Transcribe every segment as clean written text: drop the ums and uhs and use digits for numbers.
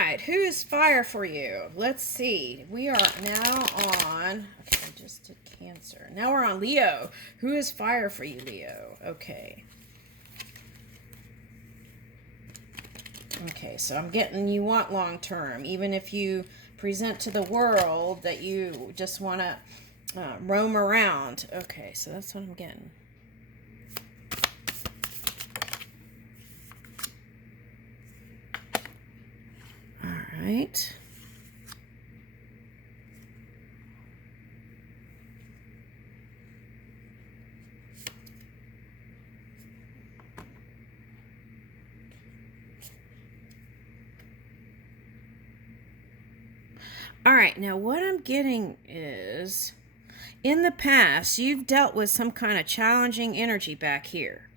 right, who is fire for you? Let's see. We are now on, okay, I just did Cancer. Now we're on Leo. Who is fire for you, Leo? Okay. Okay, so I'm getting you want long term, even if you present to the world that you just want to roam around. Okay, so that's what I'm getting. All right. All right, now what I'm getting is, in the past, you've dealt with some kind of challenging energy back here.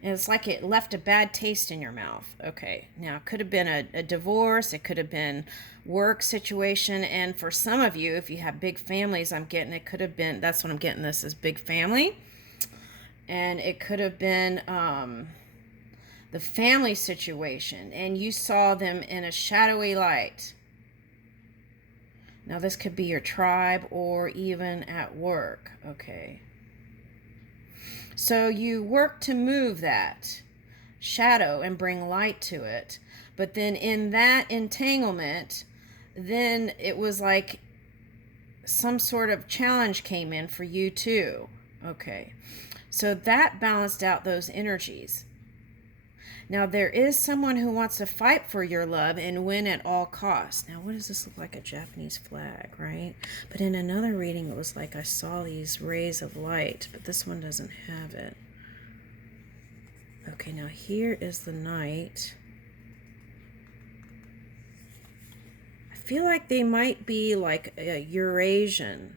And it's like it left a bad taste in your mouth. Okay, now it could have been a divorce, it could have been work situation, and for some of you, if you have big families, I'm getting it could have been, that's what I'm getting, this is big family. And it could have been the family situation, and you saw them in a shadowy light. Now this could be your tribe or even at work. Okay. So you work to move that shadow and bring light to it. But then in that entanglement, then it was like some sort of challenge came in for you too. Okay. So that balanced out those energies. Now there is someone who wants to fight for your love and win at all costs. Now what does this look like? A Japanese flag, right? But in another reading it was like I saw these rays of light, but this one doesn't have it. Okay, now here is the Knight. I feel like they might be like a Eurasian.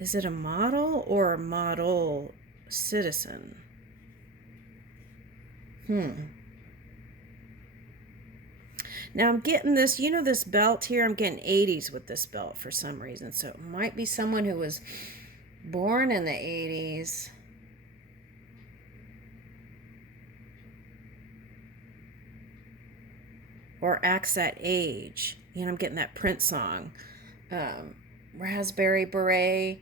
Is it a model or a model citizen? Now I'm getting this, you know, this belt here, I'm getting 80s with this belt for some reason. So it might be someone who was born in the 80s. Or acts that age. You know, I'm getting that Prince song. Raspberry Beret.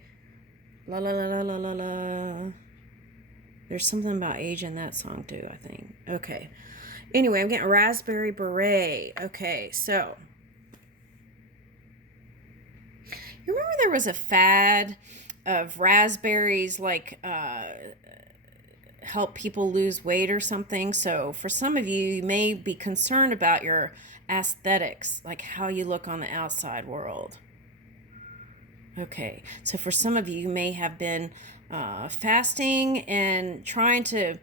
La la la la la la la. There's something about age in that song too, I think. Okay. Anyway, I'm getting Raspberry Beret. Okay, so. You remember there was a fad of raspberries, like, help people lose weight or something? So for some of you, you may be concerned about your aesthetics, like how you look on the outside world. Okay, so for some of you, you may have been fasting and trying to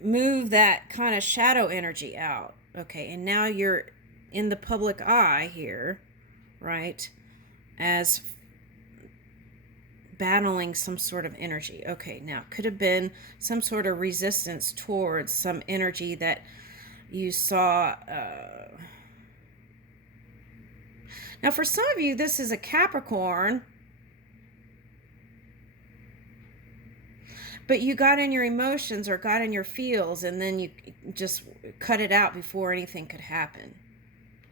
move that kind of shadow energy out. Okay, and now you're in the public eye here, right, as battling some sort of energy. Okay, now it could have been some sort of resistance towards some energy that you saw. Now for some of you, this is a Capricorn, but you got in your emotions or got in your feels, and then you just cut it out before anything could happen.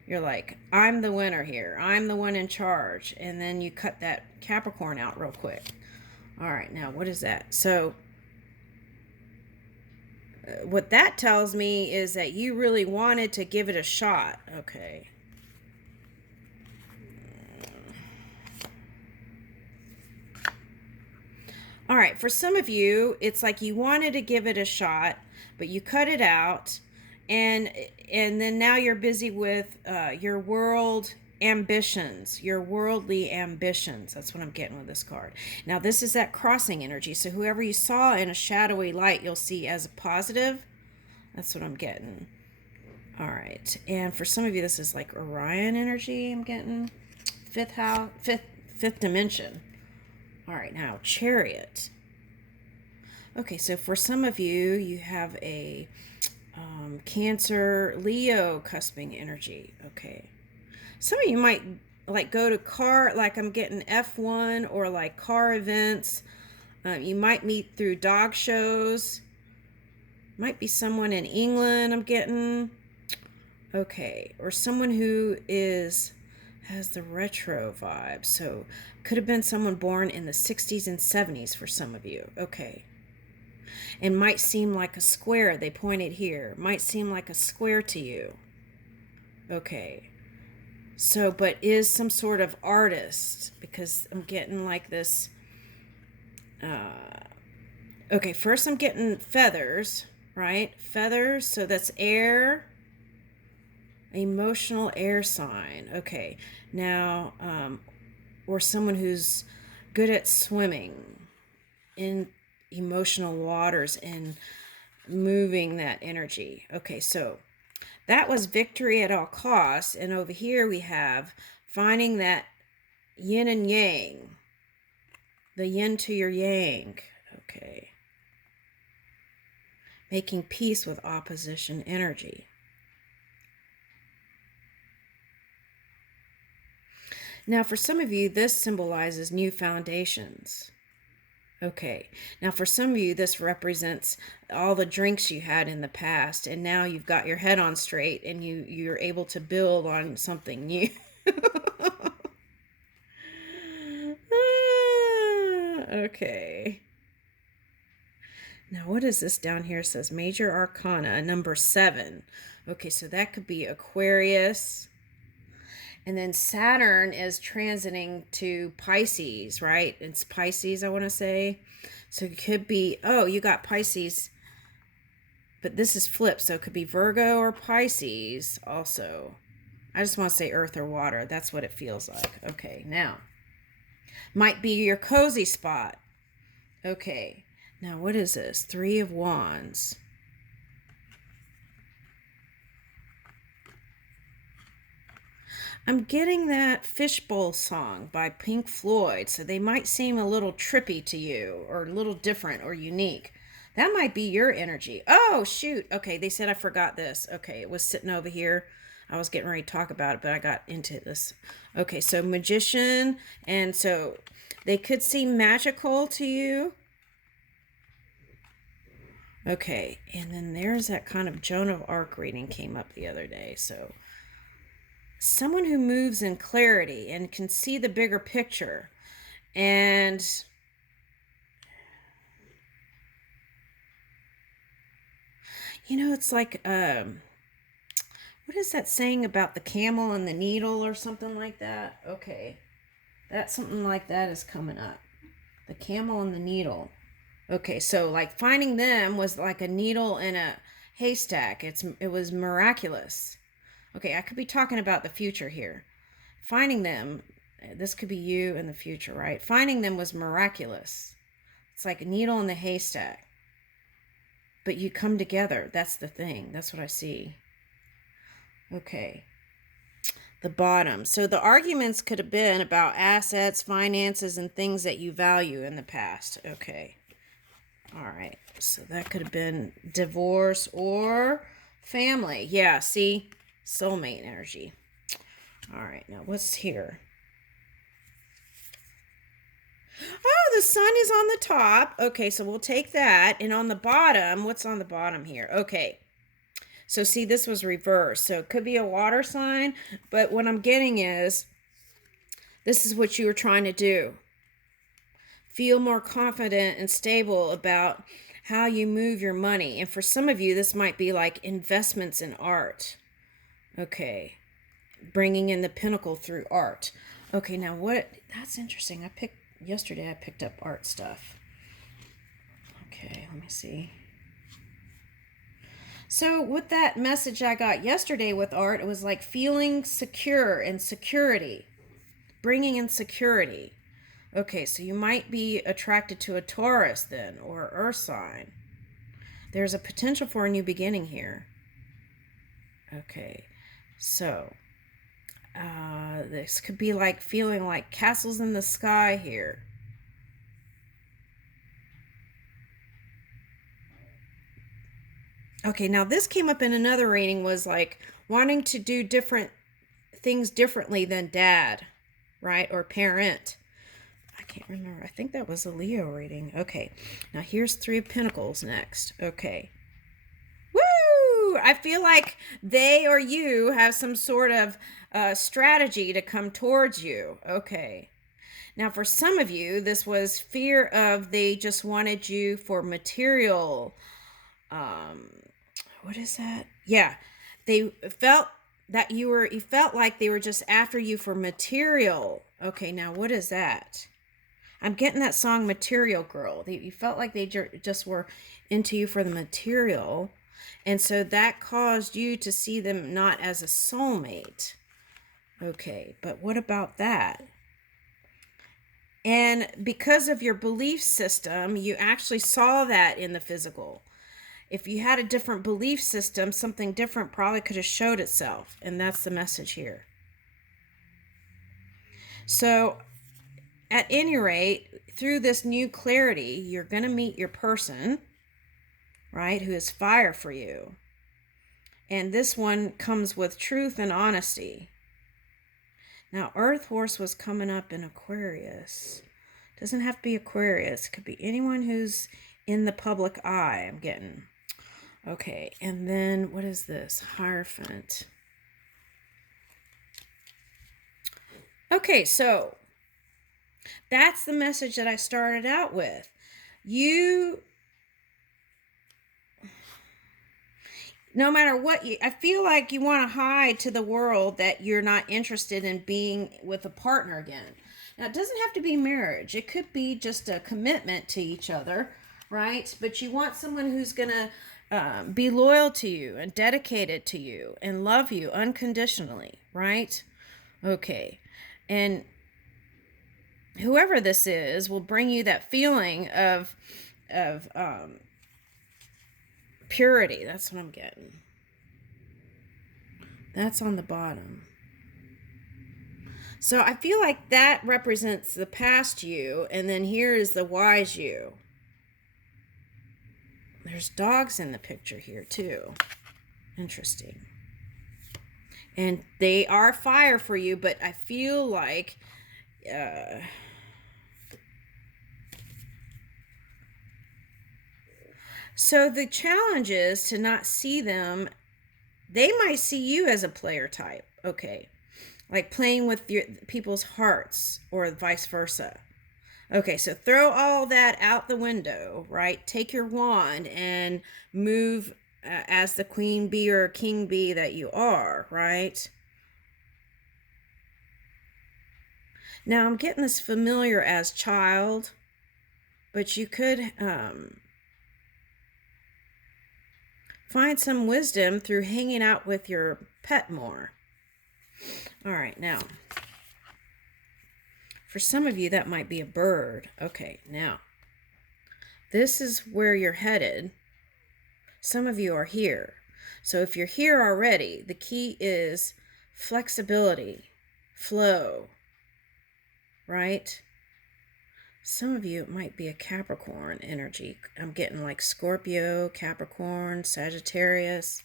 You're like, I'm the winner here. I'm the one in charge. And then you cut that Capricorn out real quick. All right, now what is that? So what that tells me is that you really wanted to give it a shot. Okay. All right, for some of you, it's like you wanted to give it a shot, but you cut it out. And then now you're busy with your world ambitions, your worldly ambitions. That's what I'm getting with this card. Now, this is that crossing energy. So whoever you saw in a shadowy light, you'll see as a positive. That's what I'm getting. All right. And for some of you, this is like Orion energy I'm getting. Fifth house, fifth dimension. All right. Now, Chariot. Okay. So for some of you, you have a Cancer, Leo cusping energy. Okay. Some of you might like go to car, like I'm getting F1 or like car events. You might meet through dog shows. Might be someone in England I'm getting. Okay, or someone who has the retro vibe. So could have been someone born in the 60s and 70s for some of you. Okay. And might seem like a square. They pointed here. Might seem like a square to you. Okay. So, but is some sort of artist, because I'm getting like this. Okay, first I'm getting feathers, right? Feathers, so that's air, emotional air sign. Okay, now, or someone who's good at swimming in emotional waters and moving that energy. Okay, so that was victory at all costs. And over here we have finding that yin and yang, the yin to your yang. Okay. Making peace with opposition energy. Now, for some of you, this symbolizes new foundations. Okay. Now, for some of you, this represents all the drinks you had in the past, and now you've got your head on straight, and you're able to build on something new. Okay. Now, what is this down here? It says Major Arcana, number 7. Okay, so that could be Aquarius. And then Saturn is transiting to Pisces, right? It's Pisces, I want to say. So it could be, oh, you got Pisces, but this is flipped. So it could be Virgo or Pisces also. I just want to say earth or water. That's what it feels like. Okay, now, might be your cozy spot. Okay, now what is this? 3 of Wands. I'm getting that Fishbowl song by Pink Floyd, so they might seem a little trippy to you, or a little different or unique. That might be your energy. Oh, shoot. Okay, they said I forgot this. Okay, it was sitting over here. I was getting ready to talk about it, but I got into this. Okay, so Magician, and so they could seem magical to you. Okay, and then there's that kind of Joan of Arc reading came up the other day, so someone who moves in clarity and can see the bigger picture. And it's like what is that saying about the camel and the needle or something like that? Okay, that something like that is coming up, the camel and the needle. Okay, so like finding them was like a needle in a haystack. It was miraculous. Okay, I could be talking about the future here. Finding them, this could be you in the future, right? Finding them was miraculous. It's like a needle in the haystack. But you come together. That's the thing. That's what I see. Okay. The bottom. So the arguments could have been about assets, finances, and things that you value in the past. Okay. All right. So that could have been divorce or family. Yeah, see? Soulmate energy. All right. Now what's here? Oh, the sun is on the top. Okay, so we'll take that. And on the bottom, what's on the bottom here? Okay. So see, this was reversed. So it could be a water sign, but what I'm getting is this is what you were trying to do. Feel more confident and stable about how you move your money. And for some of you, this might be like investments in art. Okay. Bringing in the pinnacle through art. Okay, now what? That's interesting. Yesterday I picked up art stuff. Okay, let me see. So with that message I got yesterday with art, it was like feeling secure and security. Bringing in security. Okay, so you might be attracted to a Taurus then, or Earth sign. There's a potential for a new beginning here. Okay, so this could be like feeling like castles in the sky here. Okay, now this came up in another reading, was like wanting to do different things differently than dad, right? Or parent. I can't remember. I think that was a Leo reading. Okay, now here's 3 of Pentacles next. Okay. I feel like they or you have some sort of strategy to come towards you. Okay. Now, for some of you, this was fear of they just wanted you for material. Um, what is that? Yeah, they felt that you felt like they were just after you for material. Okay, now what is that? I'm getting that song Material Girl. You felt like they just were into you for the material. And so that caused you to see them not as a soulmate. Okay, but what about that? And because of your belief system, you actually saw that in the physical. If you had a different belief system, something different probably could have showed itself. And that's the message here. So, at any rate, through this new clarity, you're going to meet your person, right, who is fire for you. And this one comes with truth and honesty. Now, Earth Horse was coming up in Aquarius. Doesn't have to be Aquarius. It could be anyone who's in the public eye, I'm getting. Okay, and then what is this? Hierophant. Okay, so that's the message that I started out with. No matter what, I feel like you want to hide to the world that you're not interested in being with a partner again. Now, it doesn't have to be marriage. It could be just a commitment to each other, right? But you want someone who's going to be loyal to you and dedicated to you and love you unconditionally, right? Okay. And whoever this is will bring you that feeling of purity. That's what I'm getting. That's on the bottom. So I feel like that represents the past you, and then here is the wise you. There's dogs in the picture here too. Interesting. And they are fire for you, but I feel like so the challenge is to not see them. They might see you as a player type. Okay. Like playing with people's hearts or vice versa. Okay, so throw all that out the window, right? Take your wand and move as the queen bee or king bee that you are, right? Now I'm getting this familiar as child, but you could find some wisdom through hanging out with your pet more. All right, now, for some of you, that might be a bird. Okay, now, this is where you're headed. Some of you are here. So if you're here already, the key is flexibility, flow, right? Some of you, it might be a Capricorn energy. I'm getting like Scorpio, Capricorn, Sagittarius.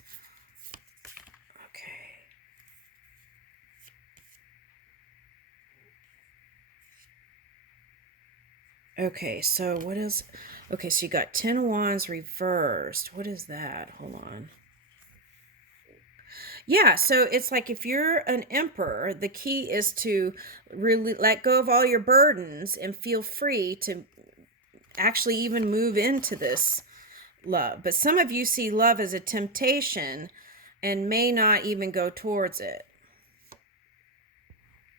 Okay, so what is... Okay, so you got 10 of Wands reversed. What is that? Hold on. Yeah, so it's like if you're an emperor, the key is to really let go of all your burdens and feel free to actually even move into this love. But some of you see love as a temptation and may not even go towards it.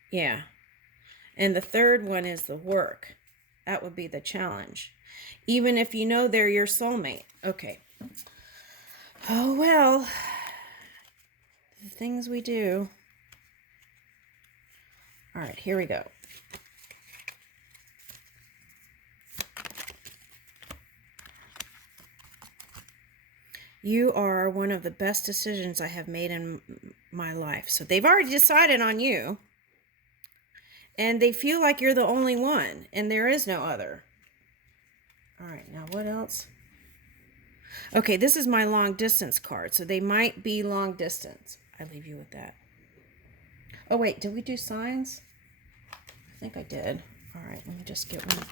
Yeah. And the third one is the work. That would be the challenge. Even if you know they're your soulmate. Okay. Oh, well. The things we do. All right, here we go. You are one of the best decisions I have made in my life. So they've already decided on you. And they feel like you're the only one. And there is no other. All right, now what else? Okay, this is my long distance card. So they might be long distance. I leave you with that. Oh, wait, did we do signs? I think I did. All right, let me just get one.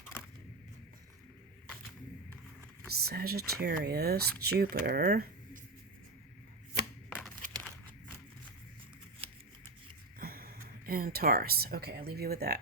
Sagittarius, Jupiter. and Taurus. Okay, I'll leave you with that.